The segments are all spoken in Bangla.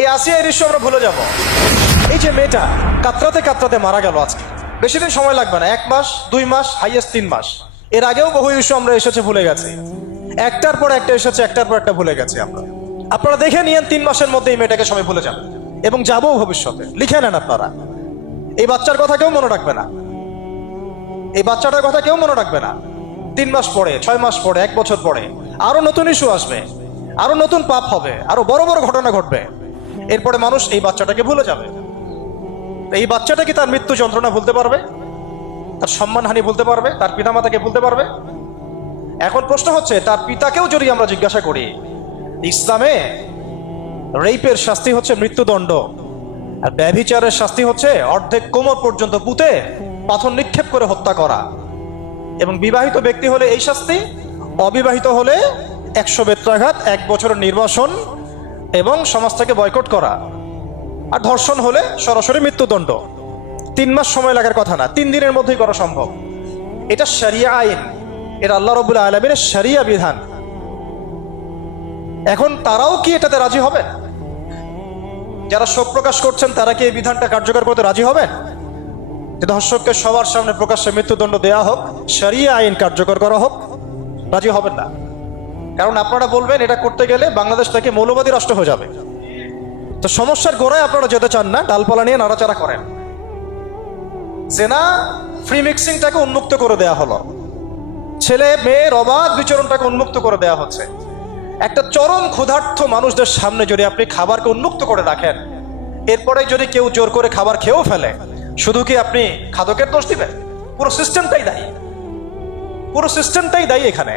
এই আসিয়া দৃশ্য আমরা ভুলে যাব। এই যে মেয়েটা কাতরাতে কাতরাতে মারা গেল আজকে, বেশি দিন সময় লাগবে না, 1 মাস 2 মাস হাইয়েস্ট 3 মাস। এর আগেও বহু ইস্যু আমরা এসেছে ভুলে গেছি, একটার পর একটা এসেছে, একটার পর একটা ভুলে গেছি আমরা। আপনারা দেখে নিয়েন 3 মাসের মধ্যে এই মেয়েটাকে সবাই ভুলে যাবে এবং যাবো ভবিষ্যতে। লিখে নেন আপনারা, এই বাচ্চার কথা কেউ মনে রাখবে না, এই বাচ্চাটার কথা কেউ মনে রাখবে না। 3 মাস পরে, 6 মাস পরে, 1 বছর পরে আরো নতুন ইস্যু আসবে, আরো নতুন পাপ হবে, আরো বড় বড় ঘটনা ঘটবে। এরপরে মানুষ এই বাচ্চাটাকে ভুলে যাবে। এই বাচ্চাটা কি তার মৃত্যু যন্ত্রণা ভুলতে পারবে? তার সম্মানহানি ভুলতে পারবে? তার পিতামাতাকে ভুলতে পারবে? এখন প্রশ্ন হচ্ছে, তার পিতাকেও যদি আমরা জিজ্ঞাসা করি, ইসলামে রেপের শাস্তি হচ্ছে মৃত্যুদণ্ড, আর ব্যভিচারের শাস্তি হচ্ছে অর্ধেক কোমর পর্যন্ত পুঁতে পাথর নিক্ষেপ করে হত্যা করা। এবং বিবাহিত ব্যক্তি হলে এই শাস্তি, অবিবাহিত হলে 100 বেত্রাঘাত, 1 বছরের নির্বাসন এবং সমাজ থেকে বয়কট করা, আর ধর্ষণ হলে সরাসরি মৃত্যুদণ্ড। 3 মাস সময় লাগার কথা না, 3 দিনের মধ্যেই করা সম্ভব। এটা শরিয়া আইন, এটা আল্লাহ রাব্বুল আলামিনের শরিয়া বিধান। এখন তারাও কি এটাতে রাজি হবে? যারা শোক প্রকাশ করছেন তারা কি এই বিধানটা কার্যকর করতে রাজি হবেন? যে ধর্ষককে সবার সামনে প্রকাশ্যে মৃত্যুদণ্ড দেয়া হোক, শরিয়া আইন কার্যকর করা হোক? রাজি হবেন না। কারণ আপনারা বলবেন এটা করতে গেলে বাংলাদেশ থেকে মৌলবাদী রাষ্ট্র হয়ে যাবে। তো সমস্যার গোড়ায় আপনারা যেতে চান না, ডালপালা নিয়ে নাড়াচাড়া করেন। জেনা ফ্রি মিক্সিংটাকে উন্মুক্ত করে দেয়া হলো, ছেলে মেয়ের অবাধ বিচরণটাকে উন্মুক্ত করে দেয়া হচ্ছে। একটা চরম ক্ষুধার্ত মানুষদের সামনে যদি আপনি খাবারকে উন্মুক্ত করে রাখেন, এরপরে যদি কেউ জোর করে খাবার খেয়েও ফেলে, শুধু কি আপনি খাদকের দোষ দিবেন? পুরো সিস্টেমটাই দায়ী, পুরো সিস্টেমটাই দায়ী এখানে।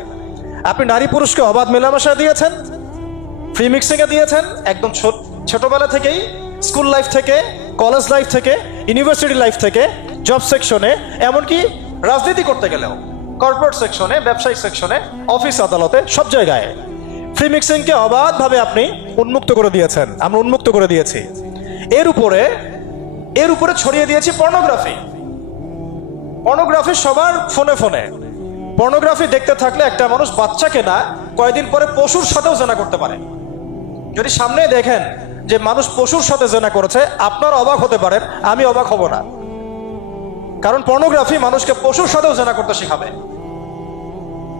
আপনি নারী পুরুষকে অবাধ মেলামেশা দিয়েছেন, ফ্রি মিক্সিং এ দিয়েছেন, একদম ছোটবেলা থেকেই, স্কুল লাইফ থেকে, কলেজ লাইফ থেকে, ইউনিভার্সিটি লাইফ থেকে, জব সেকশনে, এমনকি রাজনীতি করতে গেলেও কর্পোরেট সেকশনে, ব্যবসায়িক সেকশনে, অফিস আদালতে, সব জায়গায় ফ্রি মিক্সিংকে অবাধভাবে আপনি উন্মুক্ত করে দিয়েছেন, আমরা উন্মুক্ত করে দিয়েছি। এর উপরে ছড়িয়ে দিয়েছি পর্নোগ্রাফি। পর্নোগ্রাফি সবার ফোনে ফোনে। পর্নোগ্রাফি দেখতে থাকলে একটা মানুষ বাচ্চাকে না, কয়েকদিন পরে পশুর সাথেও জেনা করতে পারে। যদি সামনে দেখেন যে মানুষ পশুর সাথে জেনা করেছে, আপনার অবাক হতে পারেন, আমি অবাক হব না। কারণ পর্নোগ্রাফি মানুষকে পশুর সাথেও জেনা করতে শেখাবে।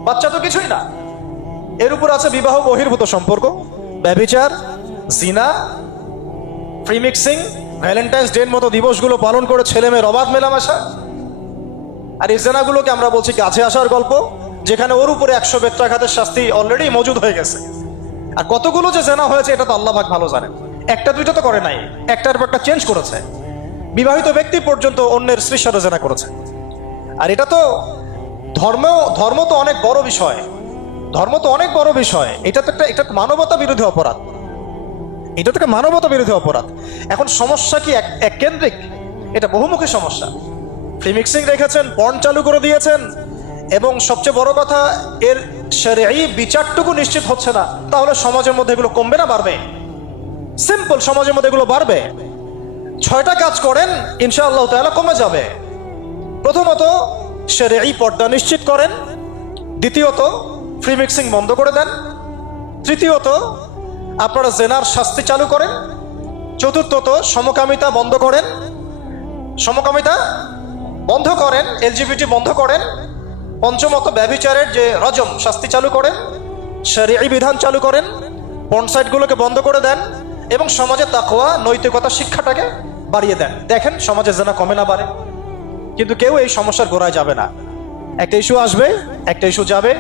বাচ্চা তো কিছুই না। এর উপর আছে বিবাহ বহির্ভূত সম্পর্ক, ব্যভিচার, জিনা, ফ্রি মিক্সিং, ভ্যালেন্টাইন্স ডে মতো দিবসগুলো পালন করে ছেলে মেয়ের অবাধ মেলামেশা। আর এই জেনাগুলোকে আমরা বলছি কাছে আসার গল্প, যেখানে ওর উপরে 100 বেত্রাঘাতের শাস্তি অলরেডি মজুদ হয়ে গেছে। আর কতগুলো যে জেনা হয়েছে এটা তো আল্লাহ পাক ভালো জানেন। একটা দুইটা তো করে নাই, একটার পর একটা চেঞ্জ করেছে। বিবাহিত ব্যক্তি পর্যন্ত অন্যের স্ত্রীর সাথে জেনা করেছে। আর এটা তো ধর্ম তো অনেক বড় বিষয়, ধর্ম তো অনেক বড় বিষয়। এটা তো একটা মানবতা বিরোধী অপরাধ, এটা তো একটা মানবতা বিরোধী অপরাধ। এখন সমস্যা কি এক কেন্দ্রিক? এটা বহুমুখী সমস্যা। ফ্রি মিক্সিং রেখেছেন, পর্ন চালু করে দিয়েছেন, এবং সবচেয়ে বড় কথা, এর শরঈ বিচারটুকু নিশ্চিত হচ্ছে না। তাহলে সমাজের মধ্যে এগুলো কমবে না বাড়বে? সিম্পল, সমাজের মধ্যে এগুলো বাড়বে। 6টা কাজ করেন, ইনশাআল্লাহ তাআলা কমে যাবে। প্রথমত, শরঈ পর্দা নিশ্চিত করেন। দ্বিতীয়ত, ফ্রি মিক্সিং বন্ধ করে দেন। তৃতীয়ত, আপনারা জেনার শাস্তি চালু করেন। চতুর্থত, সমকামিতা বন্ধ করেন, সমকামিতা বন্ধ করেন, এলজিবিটি বন্ধ করেন। পঞ্চমত, ব্যভিচারের যে রজম শাস্তি চালু করেন, শরঈ বিধান চালু করেন, পর্ন সাইটগুলোকে বন্ধ করে দেন, এবং সমাজে তাকওয়া, নৈতিকতা শিক্ষাটাকে বাড়িয়ে দেন। দেখেন সমাজে জেনা কমে না বাড়ে। কিন্তু কেউ এই সমস্যার গোড়ায় যাবে না। একটা ইস্যু আসবে, একটা ইস্যু যাবে।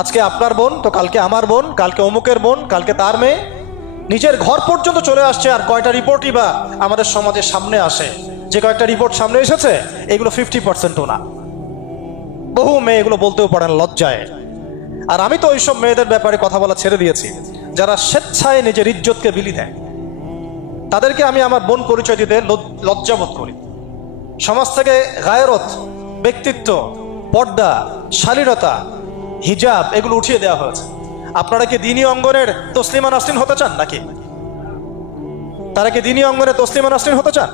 আজকে আপনার বোন তো কালকে আমার বোন, কালকে অমুকের বোন, কালকে তার মেয়ে, নিজের ঘর পর্যন্ত চলে আসছে। আর কয়টা রিপোর্টই বা আমাদের সমাজের সামনে আসে? যে কয়েকটা রিপোর্ট সামনে এসেছে, এগুলো 50%ও না। বহু মেয়ে এগুলো বলতেও পারে না লজ্জায়। আর আমি তো ওইসব মেয়েদের ব্যাপারে কথা বলা ছেড়ে দিয়েছি, যারা স্বেচ্ছায় নিজের ইজ্জতকে বিলি দেয়। তাদেরকে আমি আমার বোন পরিচয় দিতে লজ্জাবোধ করি। সমাজ থেকে গায়রত, ব্যক্তিত্ব, পর্দা, শালীনতা, হিজাব এগুলো উঠিয়ে দেওয়া হয়েছে। আপনারা কি দ্বীনি অঙ্গনের তসলিমা নাসরিন হতে চান নাকি? তারা কি দ্বীনি অঙ্গনে তসলিমা নাসরিন হতে চান?